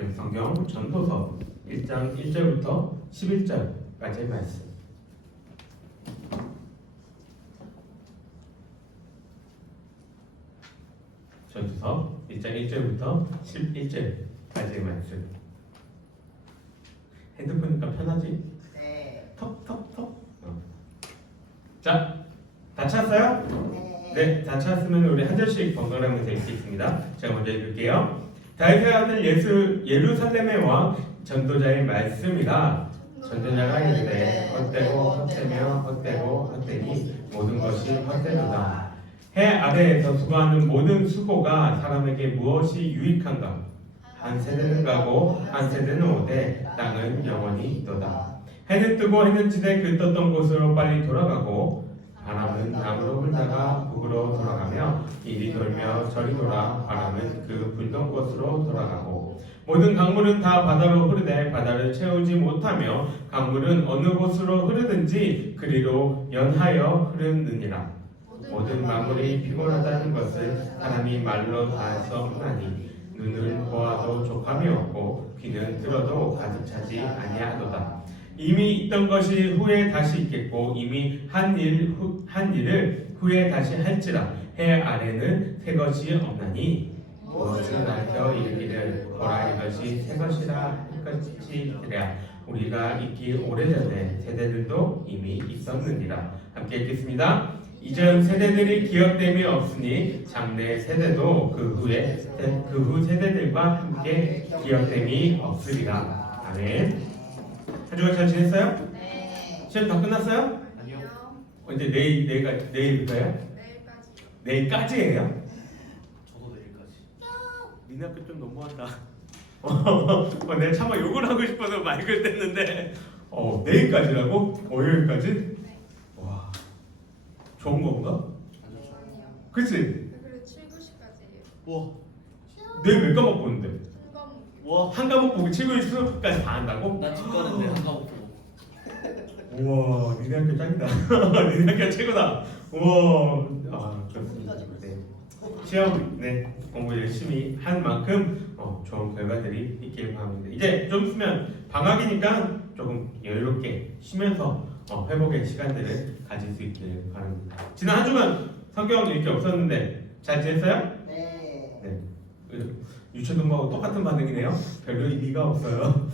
그래서 성경 전도서 1장 1절부터 11절까지의 말씀. 전도서 1장 1절부터 11절까지의 말씀. 핸드폰이니까 편하지? 네. 톡톡톡. 자, 다 찾았어요? 네. 네, 다 찾았으면 우리 한 절씩 번갈아가면서 읽겠습니다. 제가 먼저 읽을게요. 다윗의 아들 예루살렘의 왕 전도자의 말씀이라. 전도자가 이르되 헛되고 헛되며 헛되고 헛되니 모든 것이 헛되도다. 해 아래에서 수고하는 모든 수고가 사람에게 무엇이 유익한가? 한 세대는 가고 한 세대는 오되 땅은 영원히 있도다. 해는 뜨고 해는 지되 그 떴던 곳으로 빨리 돌아가고 바람은 남으로 불다가 북으로 돌아가며 이리 돌며 저리 돌아 바람은 그 불던 곳으로 돌아가고 모든 강물은 다 바다로 흐르되 바다를 채우지 못하며 강물은 어느 곳으로 흐르든지 그리로 연하여 흐르느니라. 모든 만물이 피곤하다는 것을 사람이 말로 다 할 수 없나니 눈을 보아도 족함이 없고 귀는 들어도 가득 차지 아니하도다. 이미 있던 것이 후에 다시 있겠고 이미 한 일을 후에 다시 할지라. 해 아래는 새 것이 없나니 무엇을 밝혀 이르기를 보라 이것이 새 것이라 할 것이라. 우리가 있기 오래전에 세대들도 이미 있었느니라. 함께 읽겠습니다. 이전 세대들이 기억됨이 없으니 장래 세대도 그 후 세대들과 함께 기억됨이 없으리라. 아멘. 한 주간 잘 지냈어요? 네. 시험 다 끝났어요? 아니요. 언제 내일일까요? 내일까지예요? 저도 내일까지. 니네 학교 좀 너무한다. 내가 차마 욕을 하고 싶어서 마이크를 뗐는데 내일까지라고? 월요일까지? 와, 좋은 건가? 그치? 그리고 7교시까지예요. 와. 내일 몇 과목 보는데? 한 과목. 와. 한 과목 보고 7교시 수업까지 다 한다고? 나집 가는데 한 과목 보고. 우와, 니네 학교 짱이다. 니네 학교 최고다. 우와, 그렇습니다. 네. 시험, 공부 열심히 한 만큼 좋은 결과들이 있길 바랍니다. 이제 좀 있으면 방학이니까 조금 여유롭게 쉬면서 회복의 시간들을 가질 수 있길 바랍니다. 지난 한 주간 성경 이렇게 없었는데 잘 지냈어요? 네. 네. 유초동부하고 똑같은 반응이네요. 별로 의미가 없어요.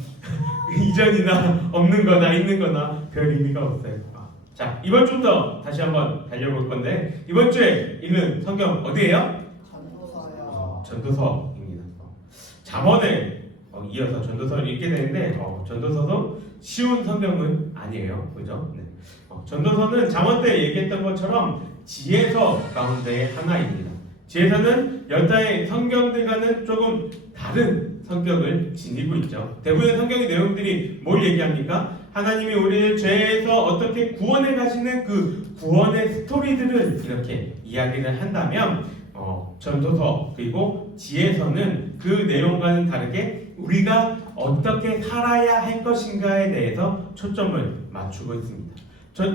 이전이나 없는 거나 있는 거나 별 의미가 없어요. 자, 이번 주부터 다시 한번 달려볼 건데 이번 주에 있는 성경 어디예요? 전도서요. 전도서입니다. 잠언에 이어서 전도서를 읽게 되는데 전도서도 쉬운 성경은 아니에요. 그죠? 네. 전도서는 잠언 때 얘기했던 것처럼 지혜서 가운데 하나입니다. 지혜서는 여타의 성경들과는 조금 다른 성격을 지니고 있죠. 대부분의 성경의 내용들이 뭘 얘기합니까? 하나님이 우리를 죄에서 어떻게 구원해 가시는 그 구원의 스토리들을 이렇게 이야기를 한다면 전도서 그리고 지혜서는 그 내용과는 다르게 우리가 어떻게 살아야 할 것인가에 대해서 초점을 맞추고 있습니다.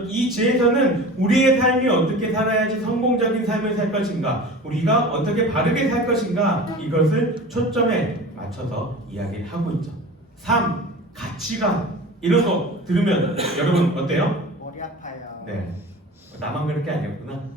이 지혜서는 우리의 삶이 어떻게 살아야지 성공적인 삶을 살 것인가, 우리가 어떻게 바르게 살 것인가, 이것을 초점에 맞춰서 이야기를 하고 있죠. 삶, 가치관 이런 거 들으면 여러분 어때요? 머리 아파요. 네, 나만 그럴 게 아니었구나.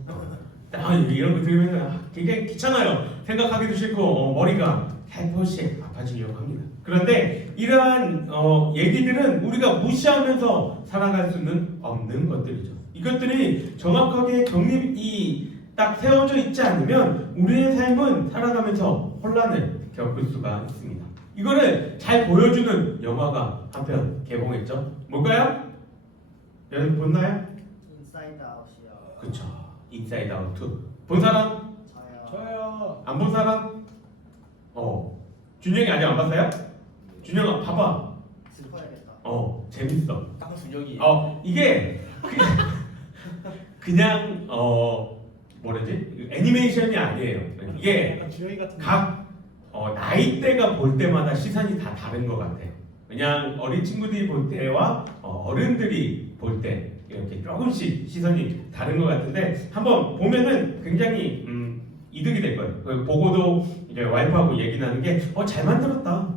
이런 거 들으면 굉장히 귀찮아요. 생각하기도 싫고 머리가 살포시 아파지려고 합니다. 그런데 이러한 얘기들은 우리가 무시하면서 살아갈 수는 없는 것들이죠. 이것들이 정확하게 정립이 딱 세워져 있지 않으면 우리의 삶은 살아가면서 혼란을 겪을 수가 있습니다. 이거를 잘 보여주는 영화가 한편 개봉했죠. 뭘까요? 여러분 봤나요? 인사이드 아웃이요. 그쵸. 인사이드 아웃 2. 본 사람? 저요. 안 본 사람? 준영이 아직 안 봤어요? 준영아 봐봐. 슬퍼야겠다. 재밌어. 딱 준영이. 이게 그냥 뭐라지? 애니메이션이 아니에요. 이게 약간 준영이 같은. 각 나이대가 볼 때마다 시선이 다 다른 것 같아요. 그냥 어린 친구들이 볼 때와 어른들이 볼 때 이렇게 조금씩 시선이 다른 것 같은데 한번 보면은 굉장히 이득이 될 거예요. 보고도 이제 와이프하고 얘기 나는 게 잘 만들었다.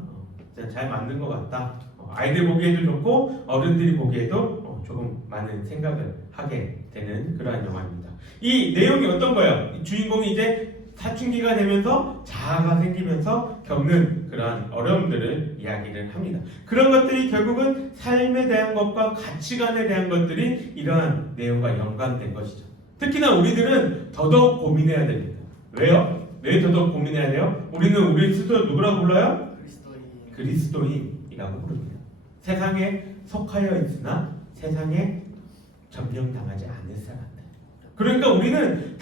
진짜 잘 맞는 것 같다. 아이들 보기에도 좋고 어른들이 보기에도 조금 많은 생각을 하게 되는 그러한 영화입니다. 이 내용이 어떤 거예요? 이 주인공이 이제 사춘기가 되면서 자아가 생기면서 겪는 그러한 어려움들을 이야기를 합니다. 그런 것들이 결국은 삶에 대한 것과 가치관에 대한 것들이 이러한 내용과 연관된 것이죠. 특히나 우리들은 더더욱 고민해야 됩니다. 왜요? 왜 더더욱 고민해야 돼요? 우리는 우리 스스로 누구라고 불러요? 그리스도인이라고 부릅니다. 세상에 속하여 있으나 세상에 점령당하지 않을 사람들. 그러니까 우리는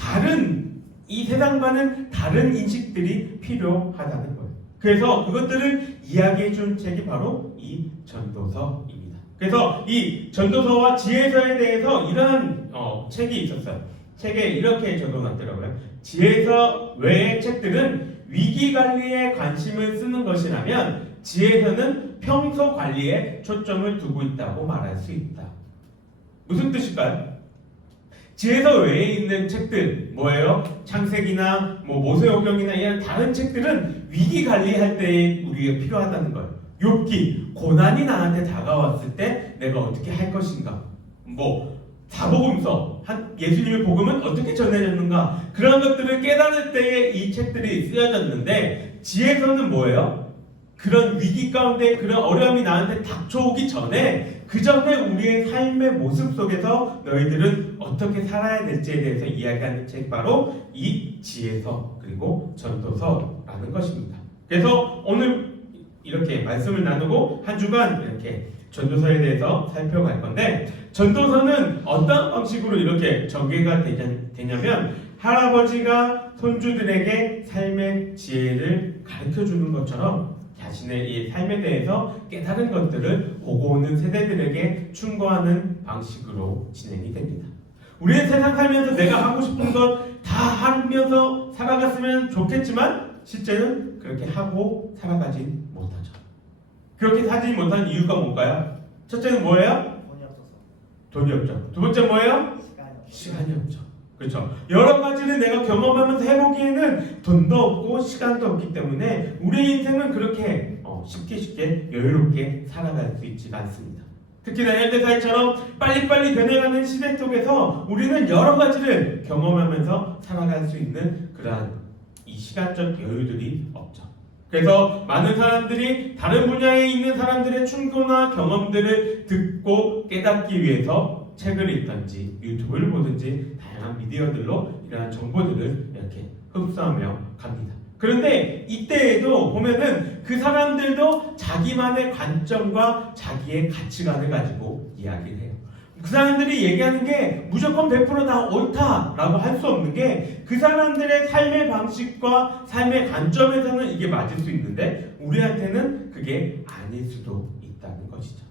이 세상과는 다른 인식들이 필요하다는 거예요. 그래서 그것들을 이야기해 준 책이 바로 이 전도서입니다. 그래서 이 전도서와 지혜서에 대해서 이러한 책이 있었어요. 책에 이렇게 적어놨더라고요. 지혜서 외의 책들은 위기 관리에 관심을 쓰는 것이라면 지혜서는 평소 관리에 초점을 두고 있다고 말할 수 있다. 무슨 뜻일까요? 지혜서 외에 있는 책들 뭐예요? 창세기나 모세오경이나 이런 다른 책들은 위기 관리할 때 우리가 필요하다는 거예요. 욥기, 고난이 나한테 다가왔을 때 내가 어떻게 할 것인가? 사복음서, 예수님의 복음은 어떻게 전해졌는가? 그런 것들을 깨달을 때에 이 책들이 쓰여졌는데 지혜서는 뭐예요? 그런 위기 가운데 그런 어려움이 나한테 닥쳐오기 전에 그 전에 우리의 삶의 모습 속에서 너희들은 어떻게 살아야 될지에 대해서 이야기하는 책이 바로 이 지혜서 그리고 전도서라는 것입니다. 그래서 오늘 이렇게 말씀을 나누고 한 주간 이렇게 전도서에 대해서 살펴갈 건데 전도서는 어떤 방식으로 이렇게 전개가 되냐면 할아버지가 손주들에게 삶의 지혜를 가르쳐주는 것처럼 자신의 이 삶에 대해서 깨달은 것들을 오고 오는 세대들에게 충고하는 방식으로 진행이 됩니다. 우리의 세상 살면서 내가 하고 싶은 것 다 하면서 살아갔으면 좋겠지만 실제는 그렇게 하고 살아가지 못하죠. 그렇게 살지 못하는 이유가 뭘까요? 첫째는 뭐예요? 돈이 없죠. 두 번째 뭐예요? 시간이 없죠. 그렇죠. 여러 가지를 내가 경험하면서 해보기에는 돈도 없고 시간도 없기 때문에 우리의 인생은 그렇게 쉽게 여유롭게 살아갈 수 있지가 않습니다. 특히나 현대사회처럼 빨리빨리 변해가는 시대 속에서 우리는 여러 가지를 경험하면서 살아갈 수 있는 그러한 이 시간적 여유들이 없죠. 그래서 많은 사람들이 다른 분야에 있는 사람들의 충고나 경험들을 듣고 깨닫기 위해서 책을 읽든지 유튜브를 보든지 다양한 미디어들로 이러한 정보들을 이렇게 흡수하며 갑니다. 그런데 이때에도 보면은 그 사람들도 자기만의 관점과 자기의 가치관을 가지고 이야기를 해요. 그 사람들이 얘기하는 게 무조건 100%다 옳다라고 할 수 없는 게 그 사람들의 삶의 방식과 삶의 관점에서는 이게 맞을 수 있는데 우리한테는 그게 아닐 수도 있다는 것이죠.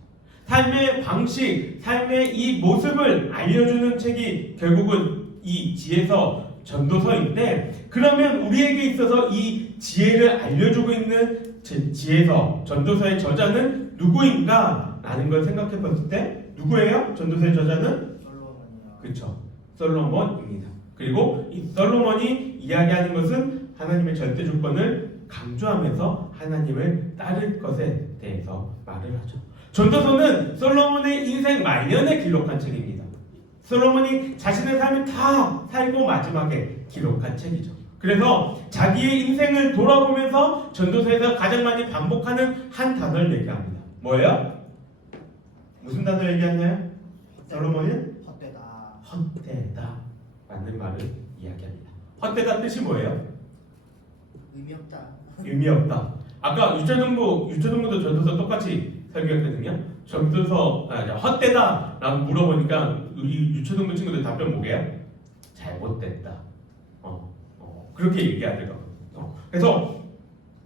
삶의 방식, 삶의 이 모습을 알려주는 책이 결국은 이 지혜서 전도서인데 그러면 우리에게 있어서 이 지혜를 알려주고 있는 지혜서 전도서의 저자는 누구인가? 라는 걸 생각해 봤을 때 누구예요? 전도서의 저자는? 솔로몬이요. 그렇죠. 솔로몬입니다. 그리고 이 솔로몬이 이야기하는 것은 하나님의 절대 주권을 강조하면서 하나님을 따를 것에 대해서 말을 하죠. 전도서는 솔로몬의 인생 말년에 기록한 책입니다. 솔로몬이 자신의 삶을 다 살고 마지막에 기록한 책이죠. 그래서 자기의 인생을 돌아보면서 전도서에서 가장 많이 반복하는 한 단어를 얘기합니다. 뭐예요? 무슨 단어 얘기하나요? 솔로몬은? 헛되다 라는 말을 이야기합니다. 헛되다 뜻이 뭐예요? 의미 없다. 아까 유초등부도 전도서 똑같이 설교했거든요. 전도서 헛되다 라고 물어보니까 우리 유초등부 친구들 답변 뭐게요? 잘못됐다. 그렇게 얘기하더라고요. 그래서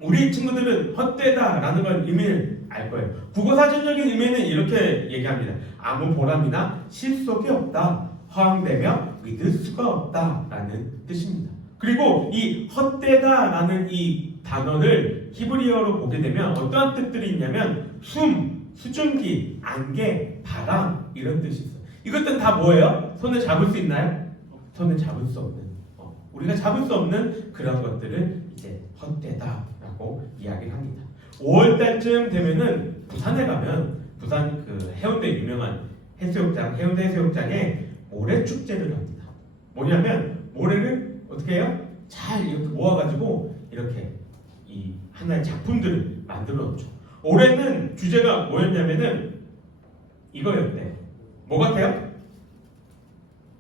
우리 친구들은 헛되다 라는 건 의미를 알 거예요. 국어사전적인 의미는 이렇게 얘기합니다. 아무 보람이나 실속이 없다. 허황되며 믿을 수가 없다 라는 뜻입니다. 그리고 이 헛되다 라는 이 단어를 히브리어로 보게 되면 어떠한 뜻들이 있냐면 수증기, 안개, 바람 이런 뜻이 있어요. 이것들은 다 뭐예요? 손에 잡을 수 있나요? 손에 잡을 수 없는 우리가 잡을 수 없는 그런 것들을 이제 헛되다라고 이야기를 합니다. 5월 달쯤 되면은 부산에 가면 부산 그 해운대 유명한 해수욕장 해운대 해수욕장에 모래 축제를 합니다. 뭐냐면 모래를 어떻게 해요? 잘 이렇게 모아가지고 이렇게 이 하나의 작품들을 만들어 놓죠. 올해는 주제가 뭐였냐면은 이거였대. 뭐 같아요?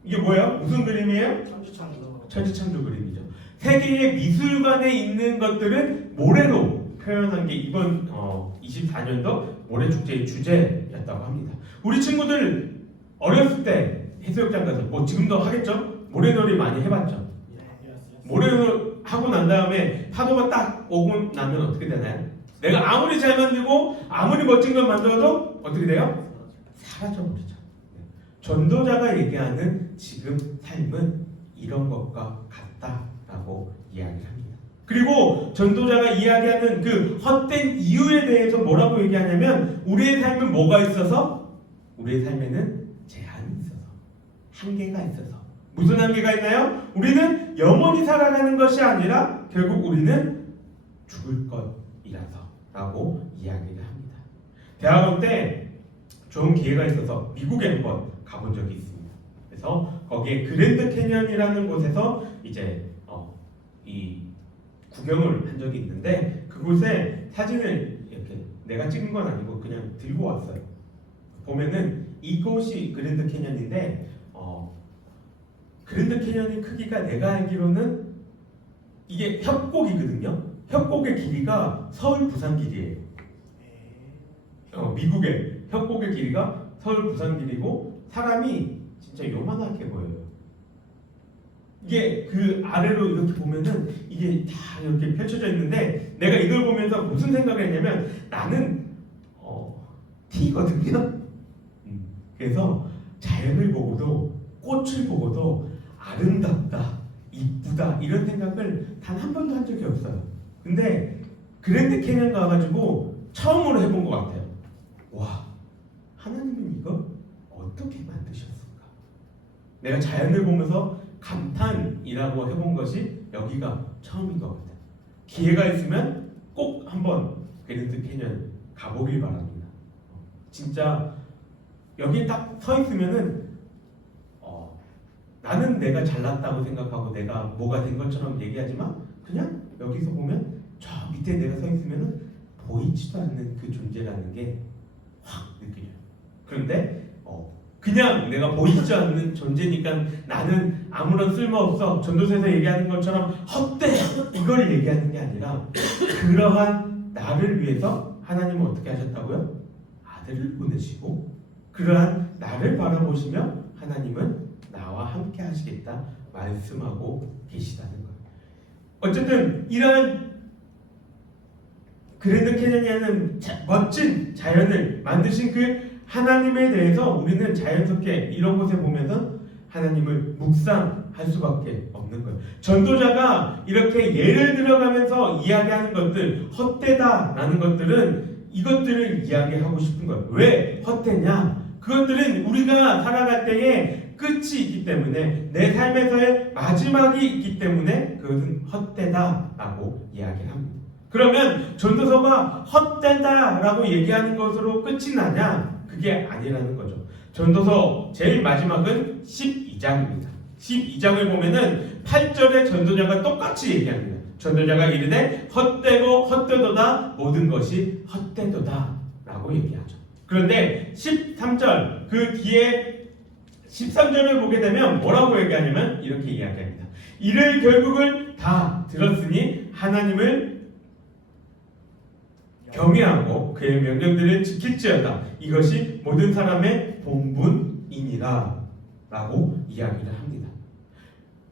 이게 뭐예요? 무슨 그림이에요? 천주창조. 천지창조 그림이죠. 세계의 미술관에 있는 것들은 모래로 표현한 게 이번 24년도 모래축제의 주제였다고 합니다. 우리 친구들 어렸을 때 해수욕장 가서 뭐 지금도 하겠죠? 모래놀이 많이 해봤죠? 모래놀이 하고 난 다음에 파도가 딱 오고 나면 어떻게 되나요? 내가 아무리 잘 만들고 아무리 멋진 걸 만들어도 어떻게 돼요? 사라져버리죠. 전도자가 얘기하는 지금 삶은 이런 것과 같다라고 이야기를 합니다. 그리고 전도자가 이야기하는 그 헛된 이유에 대해서 뭐라고 얘기하냐면 우리의 삶은 뭐가 있어서? 우리의 삶에는 제한이 있어서 한계가 있어서 무슨 한계가 있나요? 우리는 영원히 살아가는 것이 아니라 결국 우리는 죽을 것이라서 라고 이야기를 합니다. 대학원 때 좋은 기회가 있어서 미국에 한번 가본 적이 있습니다. 그래서 거기에 그랜드 캐년이라는 곳에서 이제 이 구경을 한 적이 있는데 그곳에 사진을 이렇게 내가 찍은 건 아니고 그냥 들고 왔어요. 보면은 이곳이 그랜드 캐년인데 그랜드 캐년의 크기가 내가 알기로는 이게 협곡이거든요. 협곡의 길이가 서울 부산 길이에요. 미국의 협곡의 길이가 서울 부산 길이고 사람이 진짜 요만하게 보여요. 이게 그 아래로 이렇게 보면은 이게 다 이렇게 펼쳐져 있는데 내가 이걸 보면서 무슨 생각을 했냐면 나는 T거든요. 그래서 자연을 보고도 꽃을 보고도 아름답다, 이쁘다 이런 생각을 단 한 번도 한 적이 없어요. 근데 그랜드 캐년 가가지고 처음으로 해본 것 같아요. 와, 하나님은 이거 어떻게 만드셨을까? 내가 자연을 보면서 감탄이라고 해본 것이 여기가 처음인 것 같아요. 기회가 있으면 꼭 한번 그랜드 캐년 가보길 바랍니다. 진짜 여기 딱 서 있으면은 나는 내가 잘났다고 생각하고 내가 뭐가 된 것처럼 얘기하지만 그냥 여기서 보면 저 밑에 내가 서 있으면은 보이지도 않는 그 존재라는 게 확 느껴져요. 그런데 그냥 내가 보이지 않는 존재니까 나는 아무런 쓸모없어 전도서에서 얘기하는 것처럼 헛돼 이걸 얘기하는 게 아니라 그러한 나를 위해서 하나님은 어떻게 하셨다고요? 아들을 보내시고 그러한 나를 바라보시며 하나님은 나와 함께 하시겠다 말씀하고 계시다는 거예요. 어쨌든 이러한 그랜드 캐년이라는 멋진 자연을 만드신 그 하나님에 대해서 우리는 자연스럽게 이런 곳에 보면서 하나님을 묵상할 수밖에 없는 거예요. 전도자가 이렇게 예를 들어가면서 이야기하는 것들 헛되다라는 것들은 이것들을 이야기하고 싶은 거예요. 왜 헛되냐? 그것들은 우리가 살아갈 때에 끝이 있기 때문에 내 삶에서의 마지막이 있기 때문에 그것은 헛되다라고 이야기를 합니다. 그러면 전도서가 헛되다라고 얘기하는 것으로 끝이 나냐? 그게 아니라는 거죠. 전도서 제일 마지막은 12장입니다. 12장을 보면은 8절에 전도자가 똑같이 얘기합니다. 전도자가 이르되 헛되고 헛되도다 모든 것이 헛되도다 라고 얘기하죠. 그런데 13절 그 뒤에 13절을 보게 되면 뭐라고 얘기하냐면 이렇게 이야기합니다. 이를 결국을 다 들었으니 하나님을 경외하고 그의 명령들을 지킬지어다. 이것이 모든 사람의 본분이니라 라고 이야기를 합니다.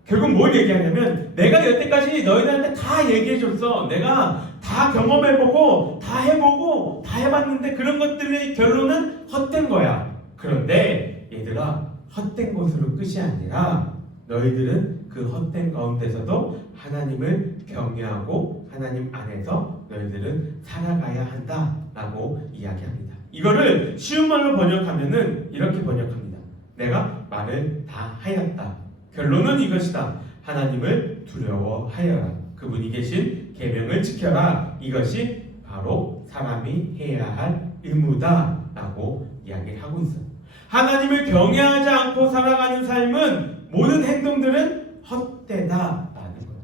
결국 뭘 얘기하냐면 내가 여태까지 너희들한테 다 얘기해줬어. 내가 다 경험해보고 다 해보고 다 해봤는데 그런 것들의 결론은 헛된 거야. 그런데 얘들아 헛된 것으로 끝이 아니라 너희들은 그 헛된 가운데서도 하나님을 경외하고 하나님 안에서 너희들은 살아가야 한다라고 이야기합니다. 이거를 쉬운 말로 번역하면은 이렇게 번역합니다. 내가 말을 다 하였다. 결론은 이것이다. 하나님을 두려워하여라. 그분이 계신 계명을 지켜라. 이것이 바로 사람이 해야 할 의무다라고 이야기를 하고 있어요. 하나님을 경외하지 않고 살아가는 삶은 모든 행동들은 헛되다라는 거예요.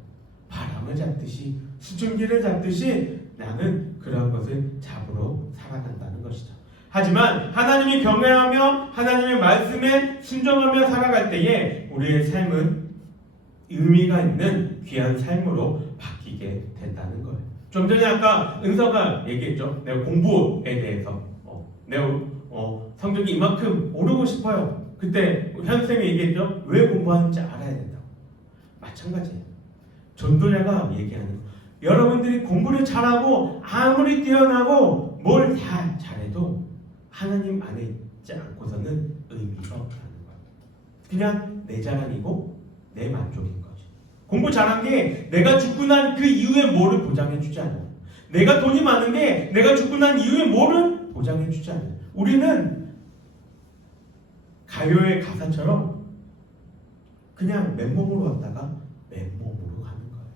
바람을 잡듯이 수증기를 잡듯이 나는 그런 것을 잡으러 살아간다는 것이죠. 하지만 하나님이 경외하며 하나님의 말씀에 순종하며 살아갈 때에 우리의 삶은 의미가 있는 귀한 삶으로 바뀌게 된다는 거예요. 좀 전에 아까 은서가 얘기했죠. 내가 공부에 대해서 내가 성적이 이만큼 오르고 싶어요. 그때 현쌤이 얘기했죠. 왜 공부하는지 알아야 된다고. 마찬가지예요. 전도자가 얘기하는 거. 여러분들이 공부를 잘하고 아무리 뛰어나고 뭘 다 잘해도 하나님 안에 있지 않고서는 의미가 없다는 거예요. 그냥 내 자랑이고 내 만족인 거지. 공부 잘한 게 내가 죽고 난 그 이후에 뭐를 보장해 주지 않아요. 내가 돈이 많은 게 내가 죽고 난 이후에 뭐를 보장해 주지 않아요. 우리는 가요의 가사처럼 그냥 맨몸으로 왔다가 맨몸으로 가는 거예요.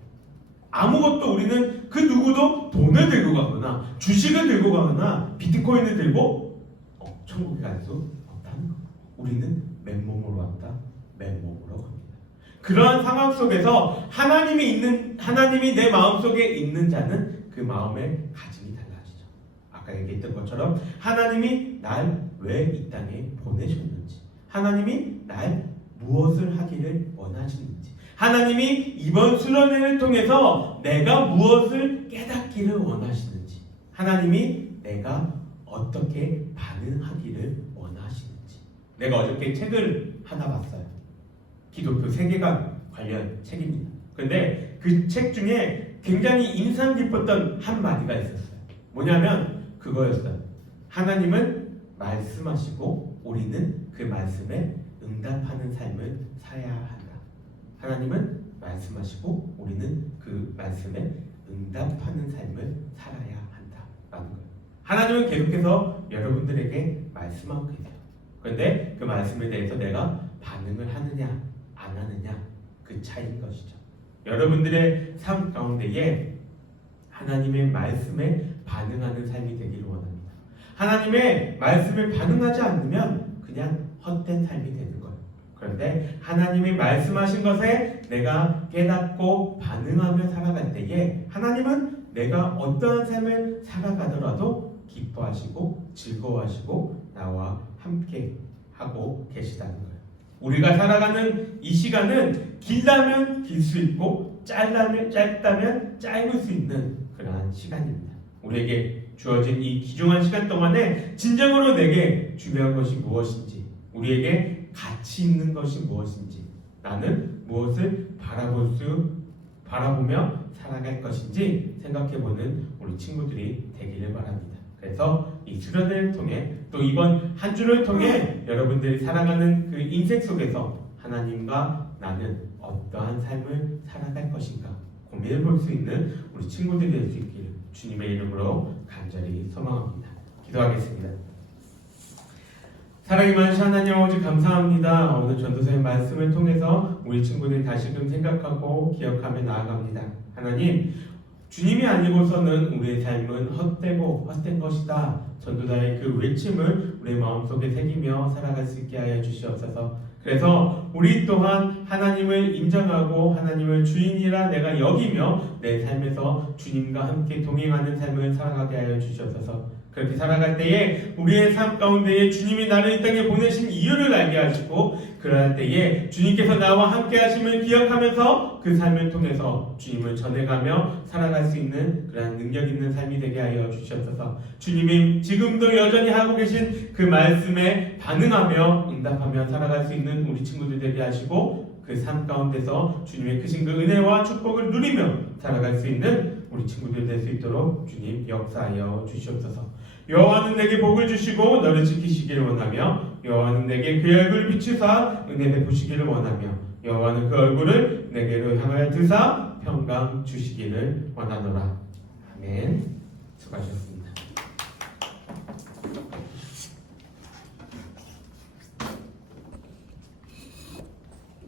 아무것도 우리는 그 누구도 돈을 들고 가거나 주식을 들고 가거나 비트코인을 들고 천국에 갈 수 없다는 거예요. 우리는 맨몸으로 왔다 맨몸으로 갑니다. 그러한 상황 속에서 하나님이 내 마음속에 있는 자는 그 마음의 가짐이 달라지죠. 아까 얘기했던 것처럼 하나님이 날 왜 이 땅에 보내셨는지, 하나님이 날 무엇을 하기를 원하시는지, 하나님이 이번 수련회를 통해서 내가 무엇을 깨닫기를 원하시는지, 하나님이 내가 어떻게 반응하기를 원하시는지. 내가 어저께 책을 하나 봤어요. 기독교 세계관 관련 책입니다. 근데 그 책 중에 굉장히 인상 깊었던 한 마디가 있었어요. 뭐냐면 그거였어요. 하나님은 말씀하시고 우리는 그 말씀에 응답하는 삶을 살아야 한다. 하나님은 말씀하시고 우리는 그 말씀에 응답하는 삶을 살아야 한다라는 거예요. 하나님은 계속해서 여러분들에게 말씀하고 계세요. 그런데 그 말씀에 대해서 내가 반응을 하느냐 안 하느냐 그 차이인 것이죠. 여러분들의 삶 가운데에 하나님의 말씀에 반응하는 삶이 되기를 원합니다. 하나님의 말씀에 반응하지 않으면 그냥 헛된 삶이 되는 거예요. 그런데 하나님이 말씀하신 것에 내가 깨닫고 반응하며 살아갈 때에 하나님은 내가 어떠한 삶을 살아가더라도 기뻐하시고 즐거워하시고 나와 함께 하고 계시다는 거예요. 우리가 살아가는 이 시간은 길다면 길 수 있고 짧다면 짧을 수 있는 그러한 시간입니다. 우리에게 주어진 이 귀중한 시간 동안에 진정으로 내게 중요한 것이 무엇인지, 우리에게 가치 있는 것이 무엇인지, 나는 무엇을 바라보며 살아갈 것인지 생각해보는 우리 친구들이 되기를 바랍니다. 그래서 이 수련회를 통해 또 이번 한 주를 통해 여러분들이 살아가는 그 인생 속에서 하나님과 나는 어떠한 삶을 살아갈 것인가 고민해 볼 수 있는 우리 친구들이 될 수 있기를 주님의 이름으로 간절히 소망합니다. 기도하겠습니다. 사랑이 많으신 하나님 아버지 감사합니다. 오늘 전도서의 말씀을 통해서 우리 친구들이 다시금 생각하고 기억하며 나아갑니다. 하나님, 주님이 아니고서는 우리의 삶은 헛되고 헛된 것이다. 전도자의 그 외침을 우리의 마음속에 새기며 살아갈 수 있게 하여 주시옵소서. 그래서 우리 또한 하나님을 인정하고 하나님을 주인이라 내가 여기며 내 삶에서 주님과 함께 동행하는 삶을 살아가게 하여 주시옵소서. 그렇게 살아갈 때에 우리의 삶 가운데에 주님이 나를 이 땅에 보내신 이유를 알게 하시고, 그럴 때에 주님께서 나와 함께 하심을 기억하면서 그 삶을 통해서 주님을 전해가며 살아갈 수 있는 그런 능력 있는 삶이 되게 하여 주시옵소서. 주님이 지금도 여전히 하고 계신 그 말씀에 반응하며 응답하며 살아갈 수 있는 우리 친구들 되게 하시고, 그 삶 가운데서 주님의 크신 그 은혜와 축복을 누리며 살아갈 수 있는 우리 친구들 될 수 있도록 주님 역사하여 주시옵소서. 여호와는 내게 복을 주시고 너를 지키시기를 원하며, 여호와는 내게 그 얼굴을 비추사 은혜 베푸시기를 원하며, 여호와는 그 얼굴을 내게로 향하여 드사 평강 주시기를 원하노라. 아멘. 수고하셨습니다.